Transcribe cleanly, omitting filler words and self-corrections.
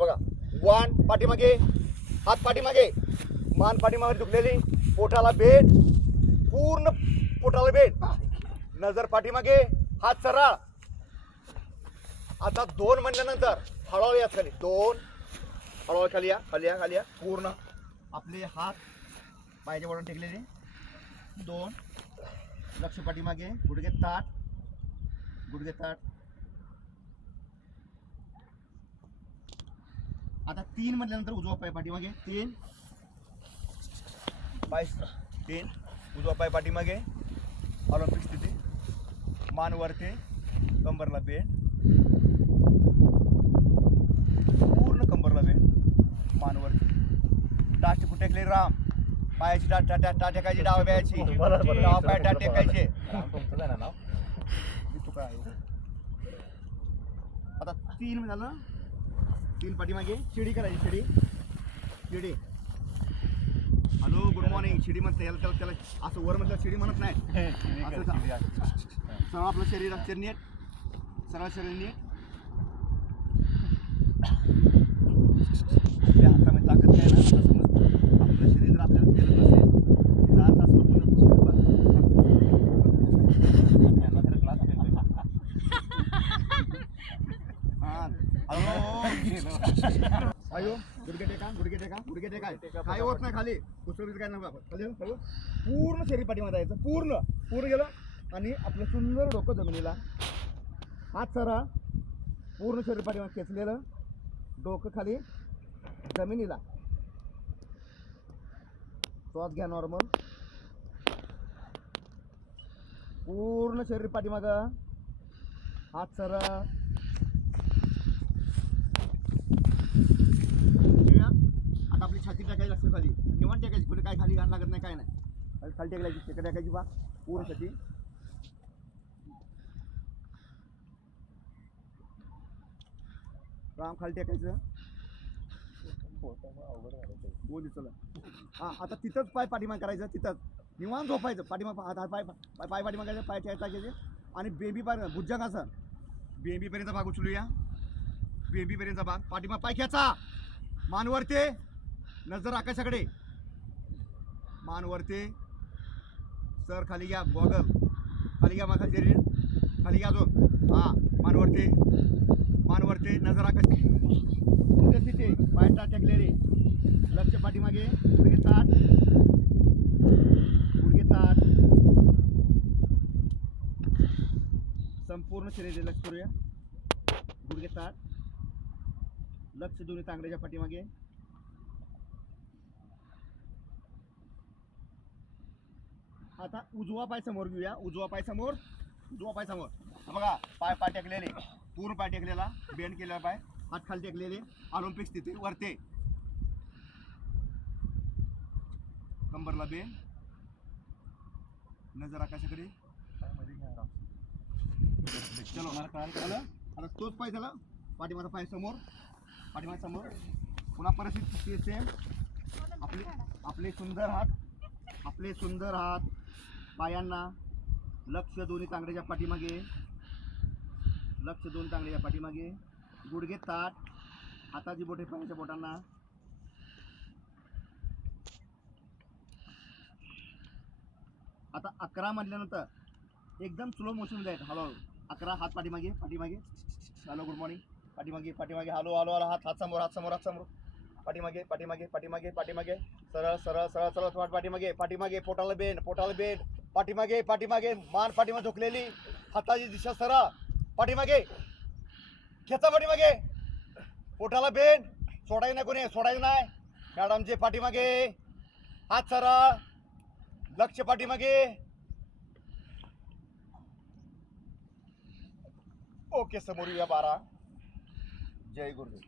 बघा, वन पाठीमागे, हात पाठीमागे, मान पाठीमागे झुकलेली, पोटाला बेट, पूर्ण पोटाला बेट, नजर पाठीमागे, हात सरळ. आता 2 म्हणल्यानंतर हळूहळू या खाली, 2 हळूहळू खाली या, खाली या, खाली या, पूर्ण आपले हात पायाच्या वरून टेकलेले, 2 लक्ष पाठीमागे, गुडघे ताट, गुडघे ताट. आता 3 म्हटल्यानंतर उजवा पाय पाठीमागे, 3 पाय, 3 उजवा पाय पाठीमागे, ऑलिम्पिक स्थिती, मान वरते, कंबरला बेंड, पूर्ण कंबरला बेंड, मान वरती, टाच टेकले राम, पायाची टाट टेकायची, डाव्या पायाची, डावा पाय टाट टेकायचे. आता 3 झालं, 3 पाठीमागे, शिडी करायची, शिडी, शिडी. हॅलो गुड मॉर्निंग, शिडी म्हणते याला, त्याला असं वर म्हटलं शिडी म्हणत नाही. सरळ आपलं शरीर अक्षर नीट, सरळ शरीर नीट. आपल्या हातामध्ये ताकद काय ना, आता समजतं आपलं शरीर जर आपल्याला फिरत नसेल, 4 तास होतो अयो, गुडघे टेका, गुडघे टेका, गुडघे टेका, काय होत नाही खाली, कुसळीच काय नाही, खाली पूर्ण शरीर पाठीमध्ये जायचं, पूर्ण पूर्ण गेलं. आणि आपलं सुंदर डोकं जमिनीला, हात सरळ, पूर्ण शरीर पाठीमध्ये खेचलेलं, डोकं खाली जमिनीला, श्वास घ्या नॉर्मल, पूर्ण शरीर पाठीमागं, हात सरळ. आता आपली छाती टाकायची असते खाली, निवांत टाकायची, कुठे काय खाली घाण लागत नाही, काय नाही, खाली टेकलायची, टेका टाकायची बा, पूर्ण छाती. राम खाली टेकायचं, बोल चला. हा, आता तिथंच पाय पाठीमाग करायचं, तिथंच निवांत झोपायचं, पाठीमाग हात पाय पाय पाठीमागायचं, पाय टाकायचे. आणि बेबी पाय, भुजंगासन, बेबीपर्यंत भाग उचलूया, बेबीपर्यंतचा भाग, पाठीमाग पाय खेचा, मान वरते, नजर आकाशाकडे, मान वरते, सर खाली घ्या, गॉगल खाली घ्या, खाली शरीर खाली घ्या, अजून हा, मान वरते, मान वरते, नजर आकाश, तिथे पाय टाट टेकलेले, लक्ष पाठीमागे, गुडघे ताट, गुडघे ताट, संपूर्ण शरीर लक्ष करूया, गुडघे ताट, लक्ष दोन्ही तांगड्याच्या पाठीमागे. आता उजवा पाय समोर घेऊया, उजवा पाय समोर, उजवा पाय समोर, बघा पाय पाय टेकलेले, पूर्ण पाय टेकलेला, बेंड केलेला पाय, हात खाली टेकलेले, ऑलिम्पिक स्थिती, वरते, कंबरला बेंड, नजर आकाशाकडे. चलो आता तोच पाय झाला, पाठीमागचा पाय समोर, पाठीमागचा समोर, पुन्हा परिस्थिती सेम, आपले सुंदर हात, आपले सुंदर हात पायांना, लक्ष दोन्ही तांगड्याच्या पाठीमागे, लक्ष दोन तांगड्याच्या पाठीमागे, गुडघे ताट, हाताची बोटे पायाच्या बोटांना. आता 11 म्हटल्यानंतर एकदम स्लो मोशन जायचं, हळूहळू 11, हात पाठीमागे, पाठीमागे, हॅलो गुड मॉर्निंग, पाठीमागे पाठीमागे, हॅलो हॅलो हॅलो, हात समोर, हात समोर, हात समोर, पाठीमागे पाठीमागे पाठीमागे पाठीमागे, सरळ सरळ सरळ सरळ, पाठीमागे पाठीमागे, पोटाला बेंड, पोटाला बेंड, पाठीमागे पाठीमागे, मान पाठीमागे झुकलेली, हाताची दिशा सरळ, पाठीमागे खेचा, पाठीमागे, पोटाला बेंड, सोडायचं नाही, कोणी सोडायचं नाही, मॅडमचे पाठीमागे, हात सरळ, लक्ष पाठीमागे. ओके, समोर या 12. जय गुरुदेव.